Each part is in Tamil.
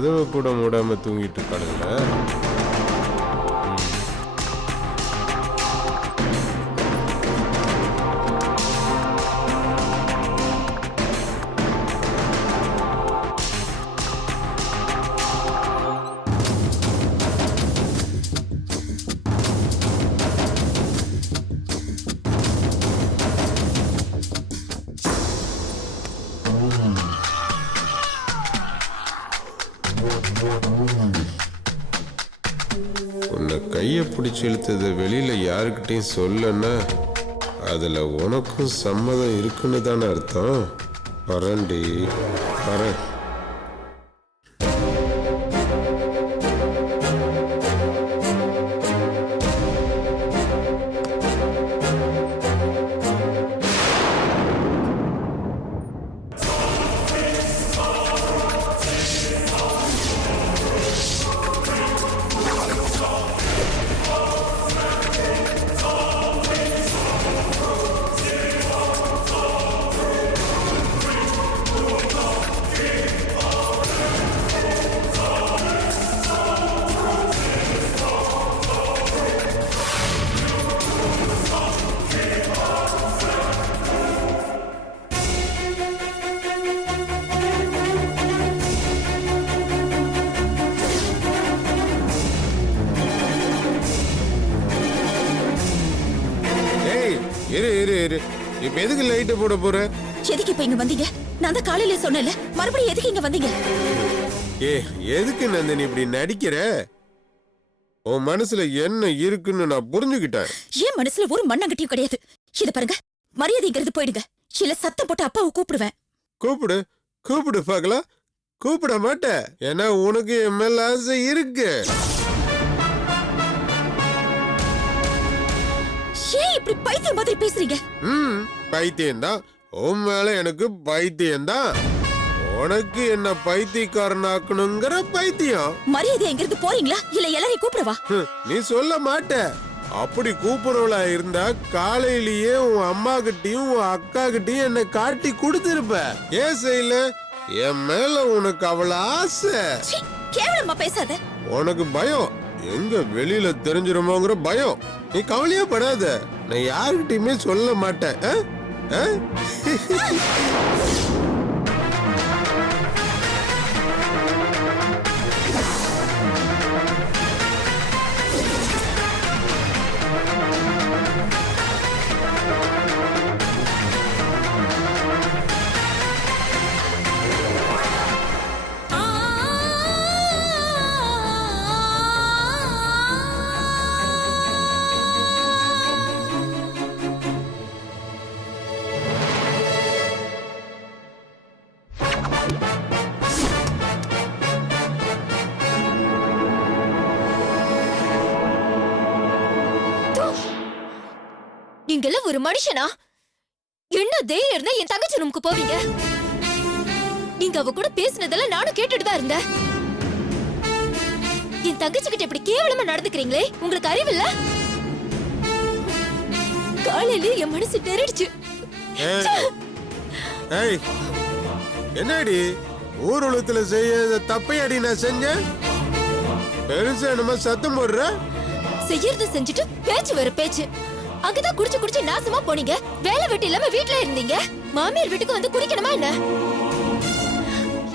கதவை கூட மூடாம தூங்கிட்டு இருக்காளுங்களே. உன்னை கையை பிடிச்சி இழுத்தது வெளியில யாருக்கிட்டையும் சொல்லன்னா அதுல உனக்கும் சம்மதம் இருக்குன்னு தானே அர்த்தம். பரண்டி பரன். இப்ப எதுக்கு லைட் போட போற? எதுக்கு இப்ப இங்க வந்தீங்க? நான் தான் காலையில சொன்னேன்ல, மறுபடியும் எதுக்கு இங்க வந்தீங்க? எதுக்கு நந்தினி இப்படி நடிக்கிற? உன் மனசுல என்ன இருக்குன்னு நான் புரிஞ்சுக்கிட்டேன். என் மனசுல ஒரு மண்ணங்கட்டியும் கிடையாது. இத பாருங்க, மரியாதைங்கிறது போயிடுங்க. இல்ல சத்தம் போட்டு அப்பாவை கூப்பிடுவேன். கூப்பிடு கூப்பிடு பாக்கலாம். கூப்பிட மாட்டேன், ஏன்னா உனக்கு என் மேல ஆசை இருக்கு. ஏன் இப்படி பைத்தியம் மாதிரி பேசுறீங்க? பைத்தியம்தான். உன் மேல எனக்கு பைத்தியம்தான். உனக்கு என்ன பைத்தியக்காரனாக்கணுங்கிற பைத்தியம். மரியாதை எங்கிருந்து போறீங்களா இல்ல எல்லாரையும் கூப்பிடவா? நீ சொல்ல மாட்ட. அப்படி கூப்பிடுவளா இருந்தா காலையிலேயே உன் அம்மா கிட்டயும் உன் அக்கா கிட்டயும் என்ன காட்டி கொடுத்திருப்ப. ஏன் செய்யல? என் மேல உனக்கு அவ்வளவு ஆசை. கேவலமா பேசாத. உனக்கு பயம், எங்க வெளியில தெரிஞ்சிருமோங்கிற பயம். நீ கவலையே படாத, நான் யாருக்கிட்டயுமே சொல்ல மாட்டேன். நீங்கெல்லாம் ஒரு மனுஷனா? என்ன தைரியம் இருந்தா என் தங்கச்சி ரூமுக்கு போவீங்க? நீங்க அவ கூட பேசினதெல்லாம் நானும் கேட்டுட்டு தான் இருந்தேன். என் தங்கச்சி கிட்ட இப்படி கேவலமா நடந்துக்கிறீங்களே, உங்களுக்கு அறிவில்ல? காலையில என் மனசு நெருடிச்சு. என்னடி ஊர் உலகத்துல செய்ய தப்பையடி நான் செஞ்சேன்? பெருசா நம்ம சத்தம் போடுற. செய்யறது செஞ்சுட்டு பேச்சு வேற பேச்சு. அங்கதான் குடிச்சு குடிச்சு நாசமா போனீங்க. வேலை வெட்டி இல்லாம வீட்டுல இருந்தீங்க. மாமியார் வீட்டுக்கு வந்து குடிக்கணுமா என்ன?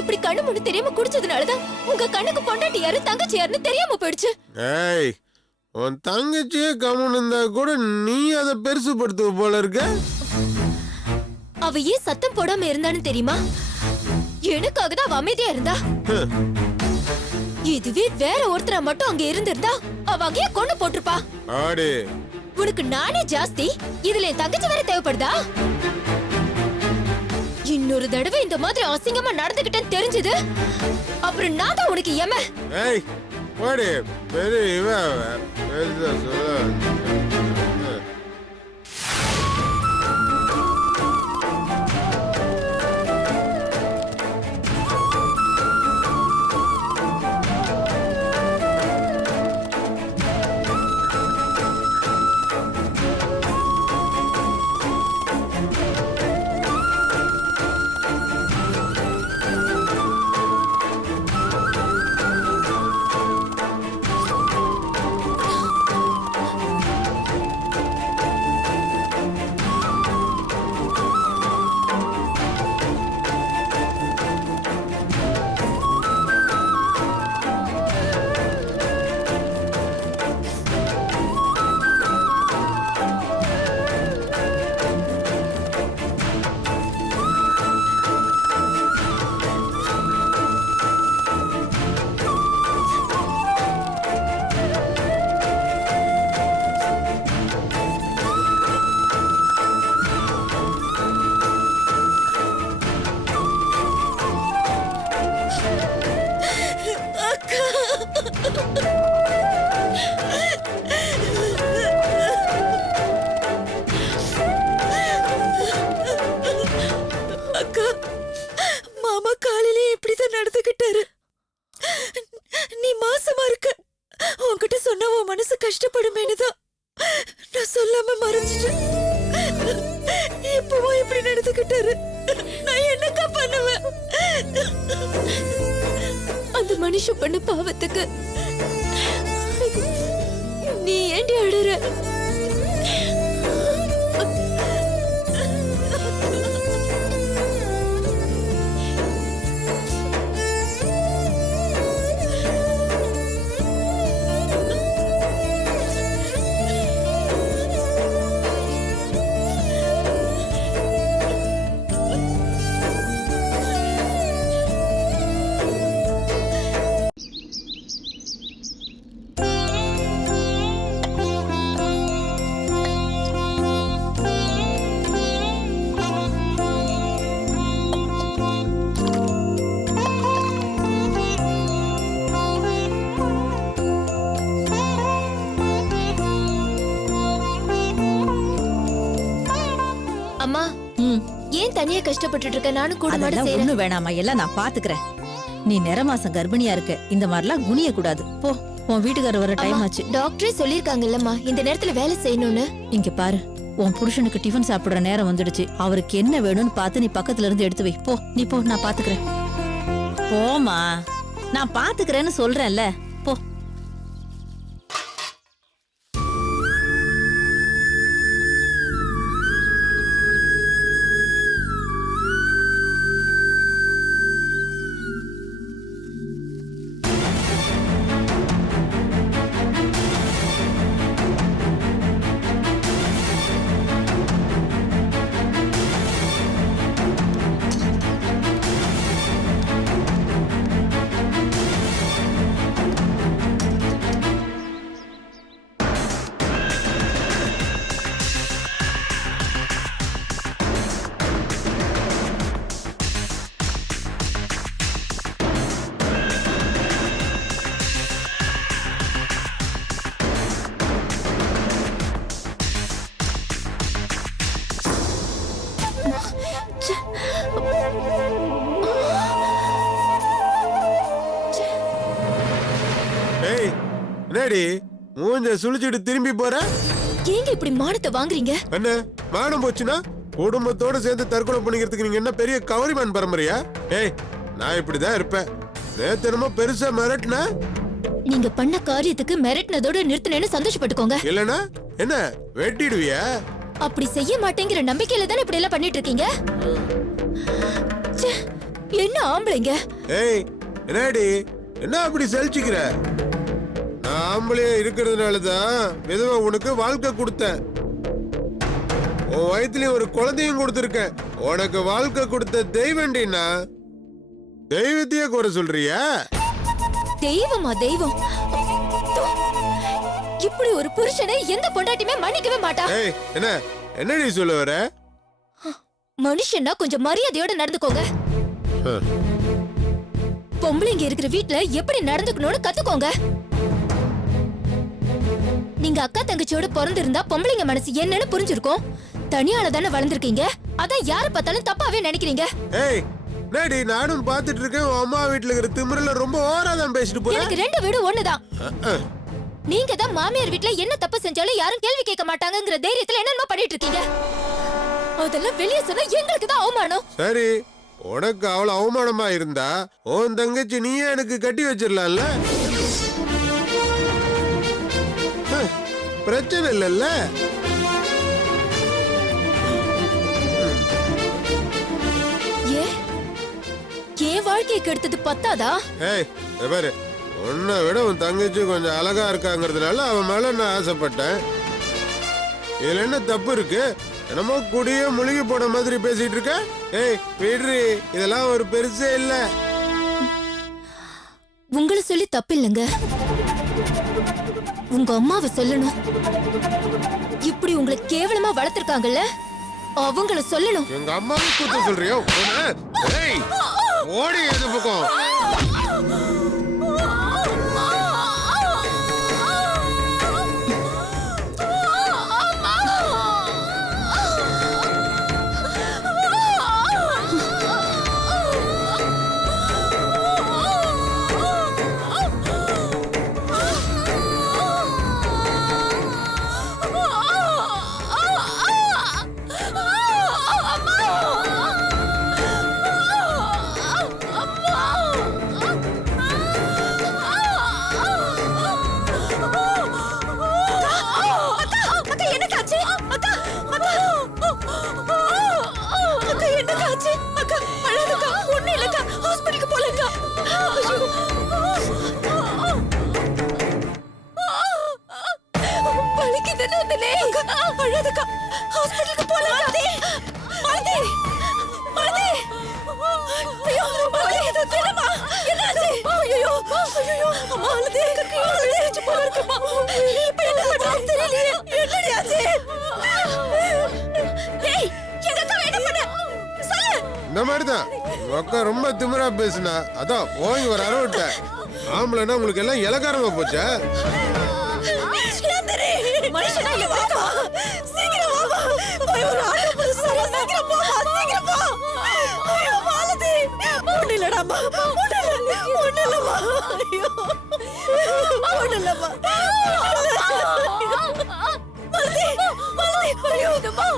இப்படி கண்ணு முன்னு தெரியாம குடிச்சதுனாலதான் உங்க கண்ணுக்கு பொண்டாட்டி யாரு தங்கச்சி யாருன்னு தெரியாம போயிடுச்சு. உன் தங்கச்சியே கம்முன்னு இருந்தா கூட நீ அதை பெருசுபடுத்துவ போல இருக்க. அவ ஏன் சத்தம் போடாம இருந்தான்னு தெரியுமா? எனக்காக தான் அவ அமைதியா இருந்தா. இதுவே வேற ஒருத்தரா மட்டும் அங்க இருந்திருந்தா அவ அங்கேயே கொண்டு போட்டிருப்பா. உனக்கு நானே ஜாஸ்தி, இதுல என் தங்கச்சி வேற தேவைப்படுதா? இன்னொரு தடவை இந்த மாதிரி அசிங்கமா நடந்துகிட்டேன்னு தெரிஞ்சது அப்புறம் நான் தான் உனக்கு ஏம. அக்கா, மாமா காலையிலே இப்படிதான் நடந்துகிட்டாரு. நீ மாசமா இருக்க, உன்கிட்ட சொன்னா உன் மனசு கஷ்டப்படுமேனுதான் நான் சொல்லாம மறைஞ்சிட்டேன். இப்பவும் இப்படி நடந்துகிட்டாரு. நான் என்னக்கா பண்ணுவேன்? அந்த மனுஷன் பண்ண பாவத்துக்கு நீ ஏண்டி அழுற? அம்மா, ஏன் தனியா கஷ்டப்பட்டுட்டு இருக்க? நானும் கூட மாட அதெல்லாம் செய்றேன். ஒண்ணும் வேணாமா, எல்லாம் நான் பாத்துக்கிறேன். நீ நிற மாசம் கர்ப்பிணியா இருக்க, இந்த மாதிரிலாம் குனிய கூடாது. போ, உன் வீட்டுக்காரர் வர டைம் ஆச்சு. டாக்டரே சொல்லிருக்காங்கல்லம்மா இந்த நேரத்துல வேலை செய்யணும்னு. இங்க பாரு, உன் புருஷனுக்கு டிஃபன் சாப்பிடுற நேரம் வந்துடுச்சு. அவருக்கு என்ன வேணும்னு பார்த்து நீ பக்கத்துல இருந்து எடுத்து வை. போ, நீ போ, நான் பாத்துக்கிறேன். போமா, நான் பாத்துக்கிறேன்னு சொல்றேன்ல, போ. ஏய், என்னடி மூஞ்ச சுழிச்சிட்டு திரும்பி போற? ஏங்க இப்படி மானத்தை வாங்குறீங்க? என்ன மானம் போச்சுன்னா குடும்பத்தோட சேர்ந்து தற்கொலை பண்ணிக்கிறதுக்கு நீங்க என்ன பெரிய கவரிமான் பரம்பரையா? ஏய், நான் இப்படிதான் இருப்பேன். நேத்து என்னமோ பெருசா மிரட்டின. நீங்க பண்ண காரியத்துக்கு மிரட்டினதோட நிறுத்தினேன்னு சந்தோஷப்பட்டுக்கோங்க. இல்லனா என்ன வெட்டிடுவியா? அப்படி செய்ய மாட்டேங்கிற நம்பிக்கையில தானே இப்படி எல்லாம் பண்ணிட்டு இருக்கீங்க. ச்சே, என்ன ஆம்பளைங்க? ஏய், என்னடி என்ன அப்படி செல்சிக்கிற? நான் ஆம்பளையா இருக்கிறதுனாலதான் மெதுவா உனக்கு வாழ்க்கை கொடுத்தேன். உன் வயிற்றுலயும் ஒரு குழந்தையும் கொடுத்திருக்கேன். உனக்கு வாழ்க்கை கொடுத்த தெய்வண்டினா தெய்வத்தையே குறை சொல்றியா? தெய்வமா தெய்வம்? இப்படி ஒரு புருஷனை எந்த பொண்டாட்டியுமே மன்னிக்கவே மாட்டா. ஏய், என்னடி சொல்ல வர? மனுஷன்னா கொஞ்சம் மரியாதையோட நடந்துக்கோங்க. பொம்பளைங்க இருக்கிற வீட்ல எப்படி நடந்துக்கணும்னு கத்துக்கோங்க. நீங்க அக்கா தங்கச்சியோட பிறந்திருந்தா பொம்பளைங்க மனசு என்னன்னு புரிஞ்சிருக்கும். தனியால தானே வளர்ந்துருக்கீங்க, அதான் யார பார்த்தாலும் தப்பாவே நினைக்கிறீங்க. ஏய், என்னடி நானும் பாத்துட்டு இருக்கேன். உன் அம்மா வீட்டுல இருக்கிற திமிரல ரொம்ப ஓவரா தான் பேசிட்டு போற. எனக்கு ரெண்டு வீடு ஒண்ணுதான். நீங்க தான் மாமியார் வீட்ல என்ன தப்பு செஞ்சாலும் யாரும் கேள்வி கேட்க மாட்டாங்கங்கிற தைரியத்துல என்னென்ன பண்ணிட்டு இருக்கீங்க. அதெல்லாம் வெளியே சொன்னா எங்களுக்கு தான் அவமானம். சரி, உனக்கு அவ்வளவு அவமானமா இருந்தா உன் தங்கச்சி நீயே எனக்கு கட்டி வச்சிடலாம்ல. பிரச்சனை இல்லல்ல. என் வாழ்க்கையை கெடுத்தது பத்தாதா? ஏய், பாரு, உன்னை விட உன் தங்கச்சி கொஞ்சம் அழகா இருக்காங்கிறதுனால அவன் மேல நான் ஆசைப்பட்டேன். இதுல என்ன தப்பு இருக்கு? என்னமோ குடியே முழுகி போன மாதிரி பேசிட்டு இருக்க. ஏய், விடுறி, இதெல்லாம் ஒரு பெருசே இல்ல. உங்களை சொல்லி தப்பு இல்லைங்க, உங்க அம்மாவை சொல்லணும். இப்படி உங்களை கேவலமா வளர்த்திருக்காங்கல்ல, அவங்கள சொல்லணும். எங்க அம்மாவை கூத்து சொல்றியோ? ஏய், ஓடி எது பக்கம்? ஹாஸ்பிடலுக்கு போலாம் மாலதி. மாலதி மாலதி ஐயோ மாலதி இது என்னம்மா என்னாச்சு? ஐயோ ஐயோ மாலதி கீழே ஏறிச்சு போல இருக்குமா. இப்போ என்ன பண்றது தெரியலையே. என்னடி ஆச்சு? ஏய் எங்க அக்கா என்ன பண்ண சொல்லு. இந்த மாதிரி தான் அக்கா ரொம்ப திமிரா பேசுனா, அதான் ஓங்கி ஒரு அரை விட்டேன். ஆம்பளைன்னா உங்களுக்கு எல்லாம் இலக்காரமா போச்சா? மனுஷனா இங்க வாமா. சீக்கிரம் வாமா. போய் ஒரு ஆட்டோ புடிச்சு சீக்கிரம் போ. சீக்கிரம் போ. ஐயோ மாலதி. ஒண்ணு இல்லடாமா. ஒண்ணு இல்லம்மா. ஐயோ. ஒண்ணு இல்லம்மா. மாலதி. மாலதி. ஐயோ. என்னம்மா?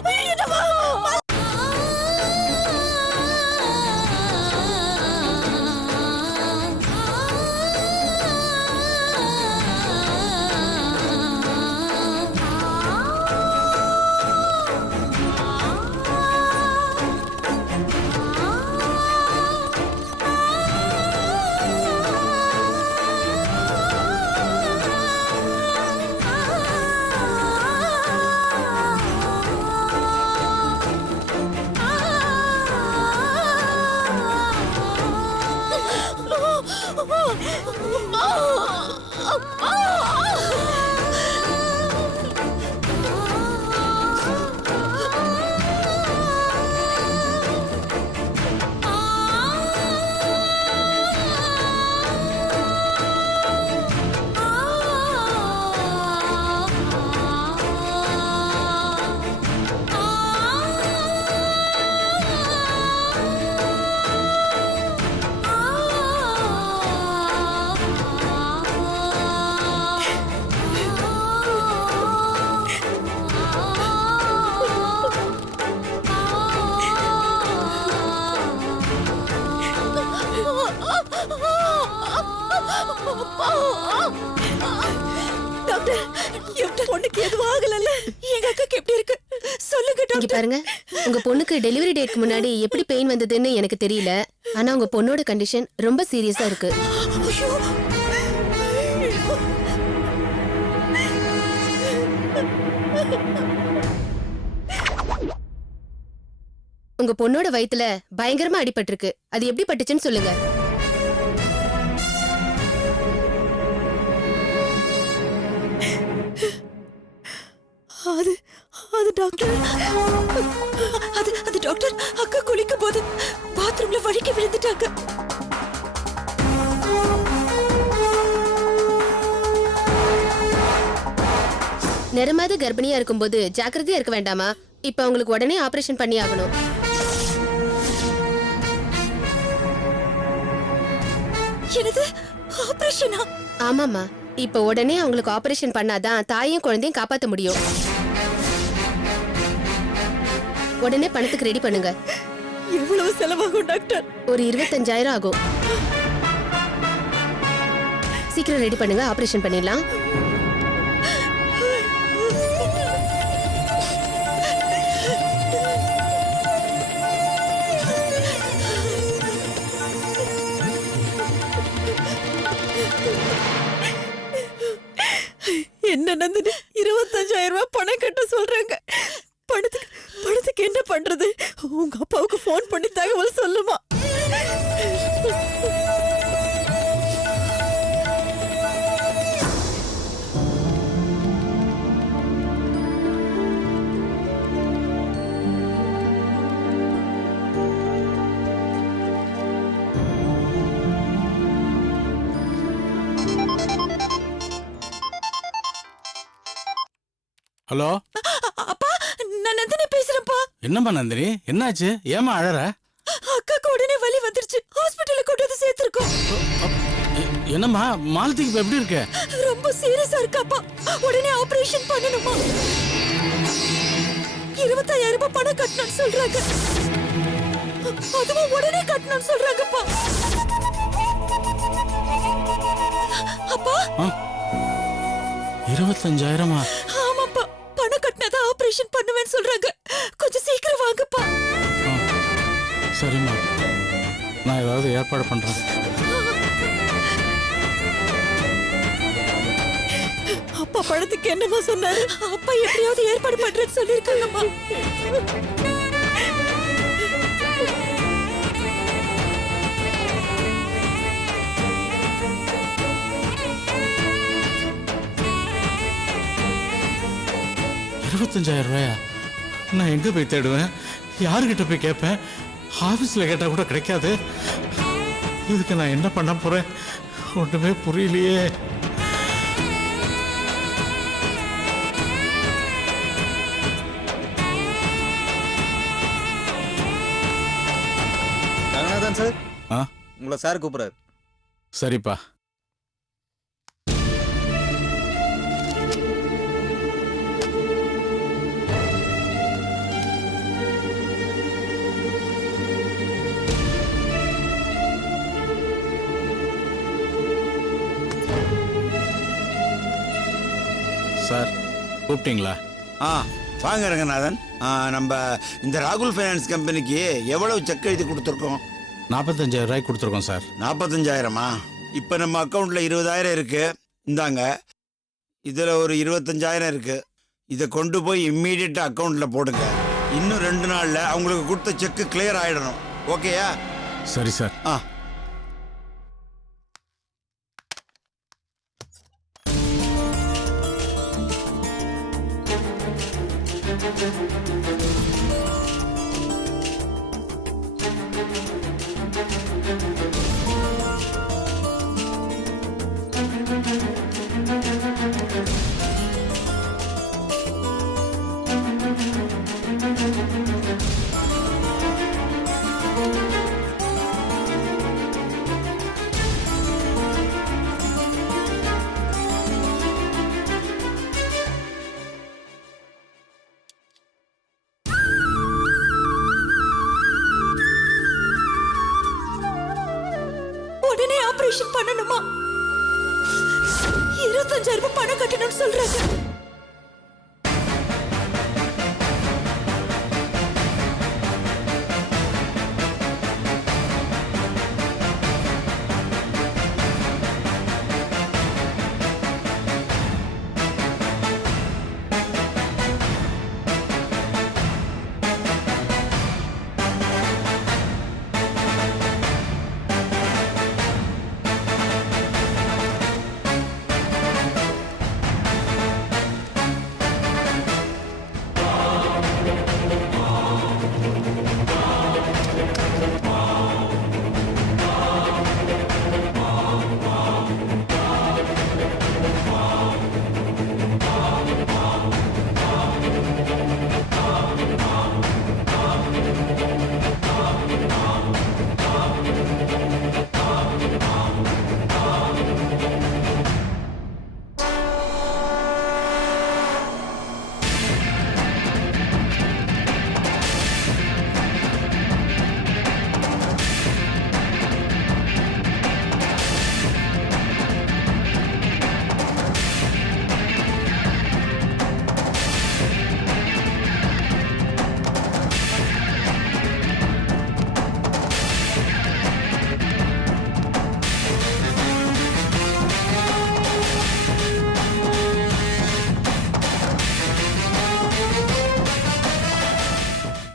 டாக்டர் என் பொண்ணுக்கு எதுவும் ஆகலல்ல? எங்க அக்காக்கு எப்படி இருக்கு சொல்லுங்க இங்க டாக்டர். பாருங்க, உங்க பொண்ணுக்கு டெலிவரி டேட்க்கு முன்னாடி எப்படி பெயின் வந்ததுன்னு எனக்கு தெரியல. ஆனா உங்க பொண்ணோட கண்டிஷன் ரொம்ப சீரியஸா இருக்கு. ஐயோ. உங்க பொண்ணோட வயித்துல பயங்கரமா அடிபட்டிருக்கு. அது எப்படி பட்டுச்சுன்னு சொல்லுங்க. அது அது டாக்டர். அது டாக்டர் அக்கா குளிக்கும் போது பாத்ரூம்ல வழுக்கி விழுந்துட்டாங்க. நிறமாத கர்ப்பிணியா இருக்கும்போது ஜாக்கிரதையா இருக்க வேண்டாமா? இப்ப உங்களுக்கு உடனே ஆபரேஷன் பண்ணி ஆகணும். என்னது ஆபரேஷனா? ஆமாமா, இப்ப உடனே அவங்களுக்கு ஆபரேஷன் பண்ணாதான் தாயும் குழந்தையும் காப்பாத்த முடியும். உடனே பணத்துக்கு ரெடி பண்ணுங்க. எவ்வளவு செலவாகும் டாக்டர்? ஒரு 25,000 ஆகும். சீக்கிரம் ரெடி பண்ணுங்க, ஆபரேஷன் பண்ணிடலாம். என்ன நந்தினி 25,000 ரூபாய் பணம் கட்ட சொல்றாங்க. பணத்துக்கு என்ன பண்றது? உங்க அப்பாவுக்கு போன் பண்ணி தகவல் சொல்லுமா? ஹலோ அப்பா, நான் நந்தினி பேசுறேன்ப்பா. என்னம்மா நந்தினி, என்னாச்சு? ஏமா அழற? அக்காக்கு உடனே வலி வந்துருச்சு. ஹாஸ்பிடல்ல கொண்டு வந்து சேர்த்திருக்கோம். என்னம்மா மாலதிக்கு இப்ப எப்படி இருக்க? ரொம்ப சீரியஸா இருக்காப்பா. உடனே ஆபரேஷன் பண்ணணுமா? 25,000 ரூபாய் பணம் கட்டணும்னு சொல்றாங்க. அதுவும் உடனே கட்டணும்னு சொல்றாங்கப்பா. அப்பா 25,000? ஆமாப்பா, பணம் கட்டினாதான் ஆபரேஷன் பண்ணுவேன்னு சொல்றாங்க. கொஞ்சம் சீக்கிரம் வாங்கப்பா. சரிம்மா, நான் ஏதாவது ஏற்பாடு பண்றேன். அப்பா பணத்துக்கு என்னமா சொன்னாரு? அப்பா எப்படியாவது ஏற்பாடு பண்றேன்னு சொல்லிருக்காங்கம்மா. ரூபாயா நான் எங்க போய் தேடுவேன்? யாருக்கிட்ட போய் கேட்பேன்? ஆபீஸ்ல கேட்டா கூட கிடைக்காது. இதுக்கு நான் என்ன பண்ண போறேன்? ஒண்ணுமே புரியலையே. ரங்கநாதன் சார், ஆ உங்களை சார் கூப்பிடுறாரு. சரிப்பா. சார் கூப்பிட்டீங்களா? வாங்க ரங்கநாதன். நம்ம இந்த ராகுல் ஃபைனான்ஸ் கம்பெனிக்கு எவ்வளவு செக் எழுதி கொடுத்துருக்கோம்? 45,000 ரூபாய்க்கு கொடுத்துருக்கோம் சார். 45,000மா? இப்போ நம்ம அக்கௌண்ட்டில் 20,000 இருக்கு. இந்தாங்க, இதில் ஒரு 25,000 இருக்கு. இதை கொண்டு போய் இம்மீடியட்டாக அக்கௌண்ட்டில் போடுங்க. இன்னும் 2 நாளில் அவங்களுக்கு கொடுத்த செக்கு கிளியர் ஆகிடணும். ஓகேயா? சரி சார். உடனே ஆபரேஷன் பண்ணணுமா? 25,000 ரூபாய் பணம் கட்டணும்னு சொல்றாங்க.